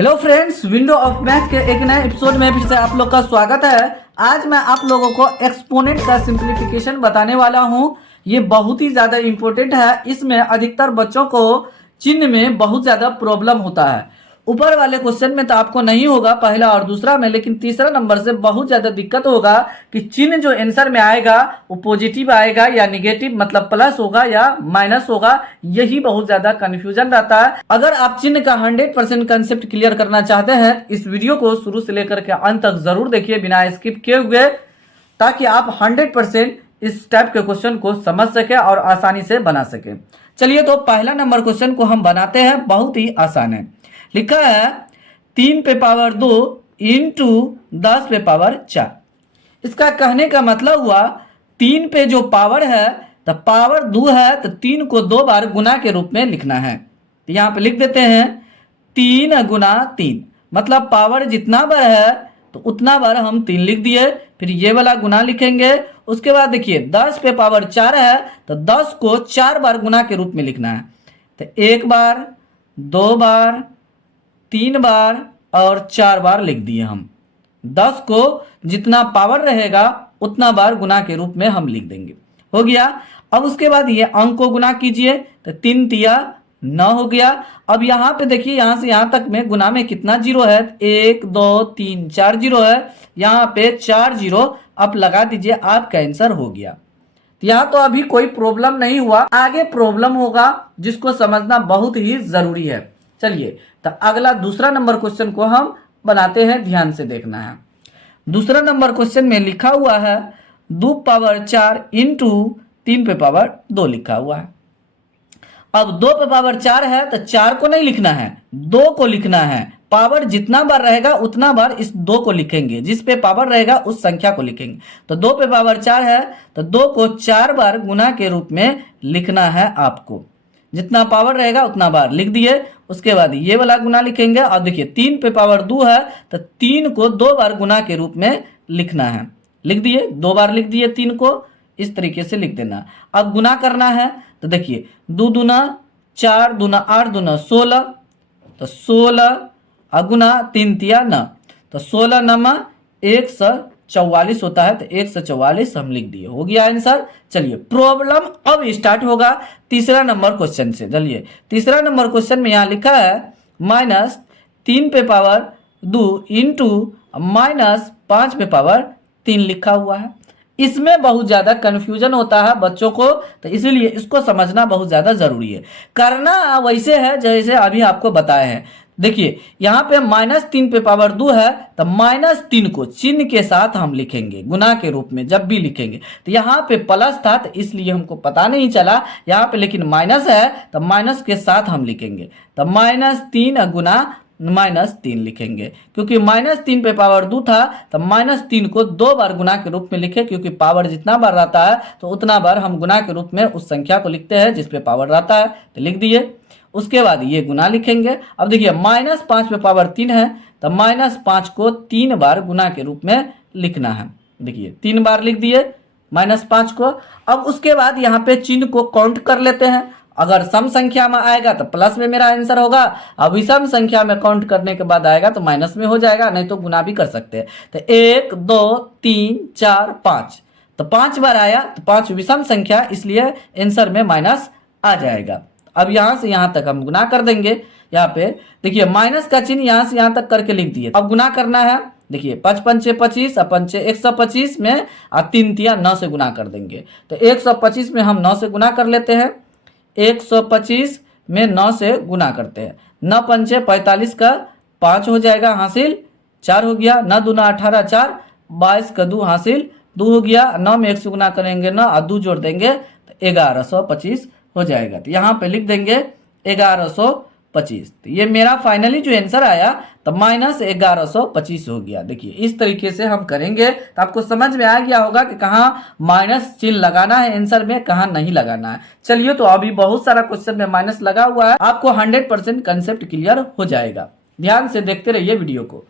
Hello friends, window of math के एक नए एपिसोड में फिर से आप लोग का स्वागत है। आज मैं आप लोगों को एक्सपोनेंट का सिंप्लीफिकेशन बताने वाला हूं। ये बहुत ही ज़्यादा इम्पोर्टेंट है। इसमें अधिकतर बच्चों को चिन्ह में बहुत ज़्यादा प्रॉब्लम होता है। ऊपर वाले क्वेश्चन में तो आपको नहीं होगा, पहला और दूसरा में, लेकिन तीसरा नंबर से बहुत ज़्यादा दिक्कत होगा कि चिन्ह जो आंसर में आएगा वो पॉजिटिव आएगा या निगेटिव, मतलब प्लस होगा या माइनस होगा। यही बहुत ज़्यादा कन्फ्यूजन रहता है। अगर आप चिन्ह का 100% कंसेप्ट क्लियर करना चाहते हैं, इस वीडियो को शुरू से लेकर के अंत तक जरूर देखिए बिना स्किप किए हुए, ताकि आप 100% इस टाइप के क्वेश्चन को समझ सके और आसानी से बना सके। चलिए तो पहला नंबर क्वेश्चन को हम बनाते हैं। बहुत ही आसान है। लिखा है 3 पे पावर 2 इंटू 10 पे पावर 4। इसका कहने का मतलब हुआ 3 पे जो पावर है तो पावर 2 है, तो 3 को 2 बार गुना के रूप में लिखना है। तो यहाँ पे लिख देते हैं 3 गुना 3, मतलब पावर जितना बार है तो उतना बार हम 3 लिख दिए। फिर ये वाला गुना लिखेंगे। उसके बाद देखिए 10 पे पावर 4 है तो 10 को 4 बार गुना के रूप में लिखना है। तो 1 बार, 2 बार, 3 बार और 4 बार लिख दिए हम। 10 को जितना पावर रहेगा उतना बार गुना के रूप में हम लिख देंगे। हो गया। अब उसके बाद ये अंक को गुना कीजिए तो 3 तिया 9 हो गया। अब यहाँ पे देखिए, यहाँ से यहाँ तक में गुना में कितना जीरो है? 1 2 3 4 जीरो है। यहाँ पे 4 जीरो अब लगा दीजिए, आपका आंसर हो गया। यहाँ तो अभी कोई प्रॉब्लम नहीं हुआ, आगे प्रॉब्लम होगा जिसको समझना बहुत ही जरूरी है। चलिए तो अगला दूसरा नंबर क्वेश्चन को हम बनाते हैं, ध्यान से देखना है। दूसरा नंबर क्वेश्चन में लिखा हुआ है 2 पावर 4 इंटू 3 पे पावर 2 लिखा हुआ है। अब 2 पे पावर 4 है तो 4 को नहीं लिखना है, 2 को लिखना है। पावर जितना बार रहेगा उतना बार इस 2 को लिखेंगे, जिस पे पावर रहेगा उस संख्या को लिखेंगे। तो 2 पे पावर 4 है तो 2 को 4 बार गुना के रूप में लिखना है आपको। जितना पावर रहेगा उतना बार लिख दिए। उसके बाद ये वाला गुना लिखेंगे। और देखिए 3 पे पावर 2 है तो 3 को 2 बार गुना के रूप में लिखना है। लिख दिए, 2 बार लिख दिए 3 को, इस तरीके से लिख देना। अब गुना करना है तो देखिए 2 दूना 4, दूना 8, दूना 16, तो 16 अगुना 3 तिया 9, तो 16 नमा 144 होता है। तो 144 हम लिख दिए, हो गया आंसर। चलिए प्रॉब्लम अब स्टार्ट होगा तीसरा नंबर क्वेश्चन से। चलिए तीसरा नंबर क्वेश्चन में यहाँ लिखा है -3 पे पावर 2 इंटू -5 पे पावर 3 लिखा हुआ है। इसमें बहुत ज़्यादा कन्फ्यूजन होता है बच्चों को, तो इसीलिए इसको समझना बहुत ज़्यादा ज़रूरी है। करना वैसे है जैसे अभी आपको बताया है। देखिए यहाँ पे -3 पे पावर 2 है तो -3 को चिन्ह के साथ हम लिखेंगे गुना के रूप में। जब भी लिखेंगे तो यहाँ पे प्लस था तो इसलिए हमको पता नहीं चला यहाँ पे, लेकिन माइनस है तो माइनस के साथ हम लिखेंगे। तो -3 गुना -3 लिखेंगे, क्योंकि -3 पे पावर 2 था तो -3 को 2 बार गुना के रूप में लिखे, क्योंकि पावर जितना बार रहता है तो उतना बार हम गुना के रूप में उस संख्या को लिखते हैं जिस पे पावर रहता है। तो लिख दिए। उसके बाद ये गुना लिखेंगे। अब देखिए -5 पे पावर 3 है तो -5 को 3 बार गुना के रूप में लिखना है। देखिए 3 बार लिख दिए -5 को। अब उसके बाद यहाँ पे चिन्ह को काउंट कर लेते हैं। अगर सम संख्या में आएगा तो प्लस में मेरा आंसर होगा, अब विषम संख्या में काउंट करने के बाद आएगा तो माइनस में हो जाएगा, नहीं तो गुना भी कर सकते हैं। तो 1 2 3 4 5, तो 5 बार आया तो 5 विषम संख्या, इसलिए आंसर में माइनस आ जाएगा। अब यहाँ से यहाँ तक हम गुना कर देंगे। यहाँ पे देखिए माइनस का चिन्ह यहाँ से यहाँ तक करके लिख दिए। अब गुना करना है। देखिए 5 पंचे 25, 125 में 3 तिया 9 से गुना कर देंगे। तो 125 में हम 9 से गुना कर लेते हैं। 125 में 9 से गुना करते हैं। 9 पंचे 45 का 5 हो जाएगा हासिल, 4 हो गया। 9 दूना 18, 4 22 का 2 हासिल, 2 हो गया। 9 में 1 से गुना करेंगे 9 और 2 जोड़ देंगे तो 1125 हो जाएगा। तो यहाँ पे लिख देंगे 1125। तो ये मेरा फाइनली जो आंसर आया तो -1125 हो गया। देखिए इस तरीके से हम करेंगे तो आपको समझ में आ गया होगा कि कहाँ माइनस चिन्ह लगाना है आंसर में, कहाँ नहीं लगाना है। चलिए तो अभी बहुत सारा क्वेश्चन में माइनस लगा हुआ है, आपको 100% कंसेप्ट क्लियर हो जाएगा। ध्यान से देखते रहिए वीडियो को।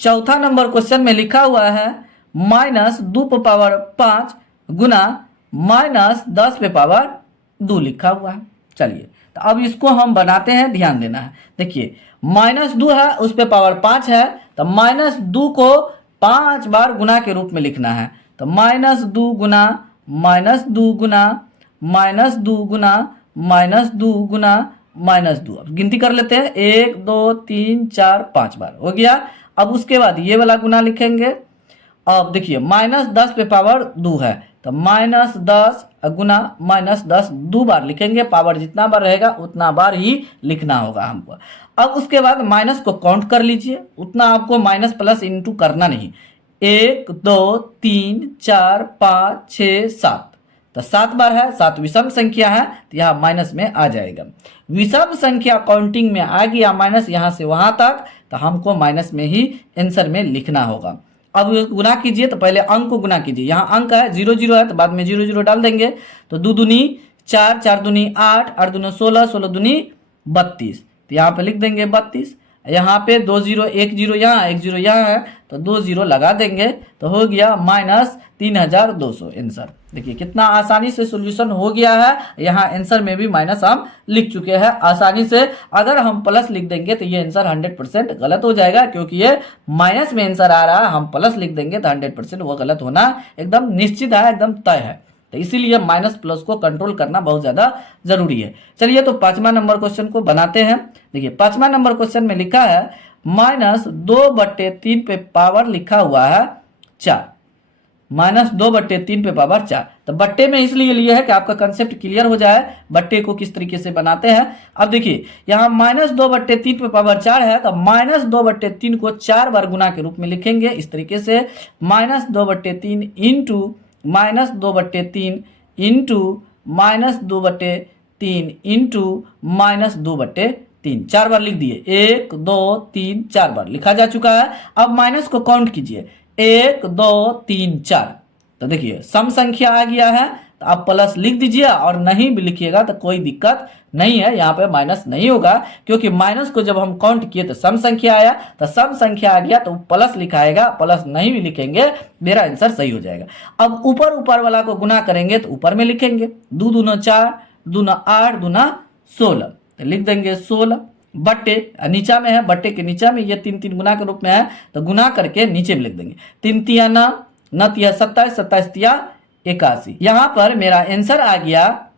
चौथा नंबर क्वेश्चन में लिखा हुआ है -2 पे पावर 5 गुना -10 पे पावर 2 लिखा हुआ है। चलिए तो अब इसको हम बनाते हैं, ध्यान देना है। देखिए -2 है, उस पर पावर 5 है, तो -2 को 5 बार गुना के रूप में लिखना है। तो -2 गुना -2 गुना -2 गुना -2 गुना -2। अब गिनती कर लेते हैं, 1 2 3 4 5 बार हो गया। अब उसके बाद ये वाला गुना लिखेंगे। अब देखिए -10 पे पावर 2 है, तो -10 गुना -10 2 बार लिखेंगे। पावर जितना बार रहेगा उतना बार ही लिखना होगा हमको। अब उसके बाद माइनस को काउंट कर लीजिए, उतना आपको माइनस प्लस इंटू करना नहीं। 1 2 3 4 5 6 7, तो 7 बार है। 7 विषम संख्या है, तो यहाँ माइनस में आ जाएगा। विषम संख्या काउंटिंग में आ गया माइनस यहाँ से वहां तक, तो हमको माइनस में ही आंसर में लिखना होगा। अब गुना कीजिए, तो पहले अंक को गुना कीजिए। यहाँ अंक है 0 0 है, तो बाद में 0 0 डाल देंगे। तो 2 दूनी 4 4 दूनी 8 8 दूनी 16 16 दूनी 32, तो यहाँ पे लिख देंगे 32। यहाँ पे 2 0 1 0 यहाँ 1 0 यहाँ है, तो 2 0 लगा देंगे, तो हो गया -3200 आंसर। देखिए कितना आसानी से सॉल्यूशन हो गया है। यहाँ आंसर में भी माइनस हम लिख चुके हैं आसानी से। अगर हम प्लस लिख देंगे तो ये आंसर 100% गलत हो जाएगा, क्योंकि ये माइनस में आंसर आ रहा है। हम प्लस लिख देंगे तो 100% वो गलत होना एकदम निश्चित है, एकदम तय है। तो इसीलिए माइनस प्लस को कंट्रोल करना बहुत ज़्यादा जरूरी है। चलिए तो 5वां नंबर क्वेश्चन को बनाते हैं। देखिए 5वां नंबर क्वेश्चन में लिखा है -2/3 पे पावर लिखा हुआ है 4। -2/3 पे पावर 4, तो बट्टे में इसलिए लिए है कि आपका कंसेप्ट क्लियर हो जाए बट्टे को किस तरीके से बनाते हैं। अब देखिए यहाँ -2/3 पे पावर 4 है, तो -2/3 को 4 बार गुना के रूप में लिखेंगे इस तरीके से। -2/3 इंटू -2/3 इंटू -2/3 इंटू -2/3, 4 बार लिख दिए। 1 2 3 4 बार लिखा जा चुका है। अब माइनस को काउंट कीजिए, 1 2 3 4, तो देखिए सम संख्या आ गया है, तो आप प्लस लिख दीजिए। और नहीं भी लिखिएगा तो कोई दिक्कत नहीं है, यहाँ पे माइनस नहीं होगा, क्योंकि माइनस को जब हम काउंट किए तो सम संख्या आया, तो सम संख्या आ गया तो प्लस लिखाएगा। प्लस नहीं भी लिखेंगे, मेरा आंसर सही हो जाएगा। अब ऊपर वाला को गुना करेंगे तो ऊपर में लिखेंगे 2 दूना 4 दूना 8 दूना 16, तो लिख देंगे 16। बट्टे नीचा में है, बट्टे के नीचा में ये 3 3 गुना के रूप में है, तो गुना करके नीचे में लिख देंगे। 3 तिया 9 तिया 27 27 तिया 81। यहाँ पर मेरा आंसर आ गया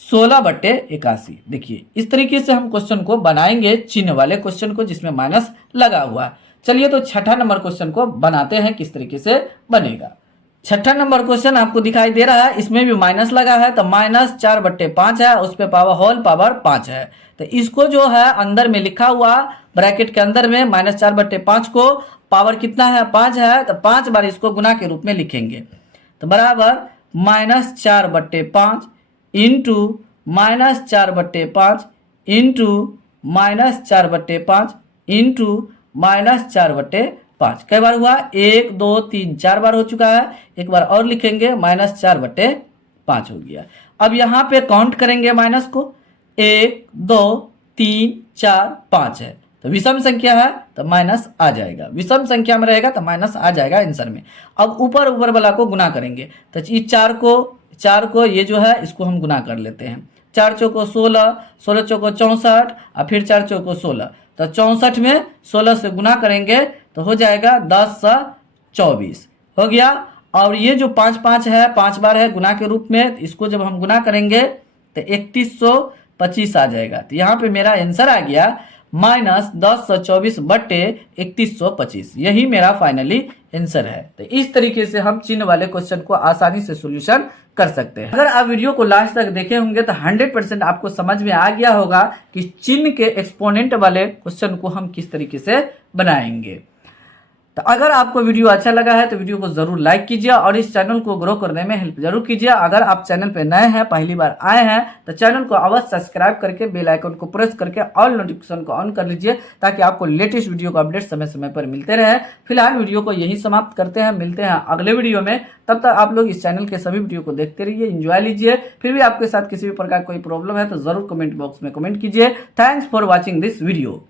16/81। देखिए इस तरीके से हम क्वेश्चन को बनाएंगे, चिन्ह वाले क्वेश्चन को जिसमें माइनस लगा हुआ है। चलिए तो 6ठा नंबर क्वेश्चन को बनाते हैं, किस तरीके से बनेगा। 6ठा नंबर क्वेश्चन आपको दिखाई दे रहा है, इसमें भी माइनस लगा है, तो -4/5 है, उस पर पावर 5 है। तो इसको जो है अंदर में लिखा हुआ ब्रैकेट के अंदर में -4/5 को पावर कितना है 5 है, तो 5 बार इसको गुना के रूप में लिखेंगे। तो बराबर -4/5 इंटू -4/5 इंटू -4/5 इंटू -4/5। कई बार हुआ? 1 2 3 4 बार हो चुका है। एक बार और लिखेंगे, -4/5 हो गया। अब यहाँ पे काउंट करेंगे माइनस को, 1 2 3 4 5 है, तो विषम संख्या है तो माइनस आ जाएगा। विषम संख्या में रहेगा तो माइनस आ जाएगा आंसर में। अब ऊपर वाला को गुना करेंगे, तो इस 4 को ये जो है इसको हम गुना कर लेते हैं। 4 चौको 16, 16 चौको 64 और फिर 4 चौको 16, तो 64 में 16 से गुना करेंगे तो हो जाएगा 10 × 24 हो गया। और ये जो 5 5 है 5 बार है गुना के रूप में, इसको जब हम गुना करेंगे तो 3125 आ जाएगा। तो यहाँ पे मेरा आंसर आ गया -10/24/3125। यही मेरा फाइनली आंसर है। तो इस तरीके से हम चिन्ह वाले क्वेश्चन को आसानी से सॉल्यूशन कर सकते हैं। अगर आप वीडियो को लास्ट तक देखे होंगे तो 100% आपको समझ में आ गया होगा कि चिन्ह के एक्सपोनेंट वाले क्वेश्चन को हम किस तरीके से बनाएंगे। तो अगर आपको वीडियो अच्छा लगा है तो वीडियो को जरूर लाइक कीजिए और इस चैनल को ग्रो करने में हेल्प जरूर कीजिए। अगर आप चैनल पे नए हैं, पहली बार आए हैं, तो चैनल को अवश्य सब्सक्राइब करके बेल आइकन को प्रेस करके ऑल नोटिफिकेशन को ऑन कर लीजिए, ताकि आपको लेटेस्ट वीडियो का अपडेट समय समय पर मिलते रहे। फिलहाल वीडियो को यही समाप्त करते हैं, मिलते हैं अगले वीडियो में। तब तक आप लोग इस चैनल के सभी वीडियो को देखते रहिए, एंजॉय लीजिए। फिर भी आपके साथ किसी भी प्रकार कोई प्रॉब्लम है तो जरूर कमेंट बॉक्स में कमेंट कीजिए। Thanks for watching this video.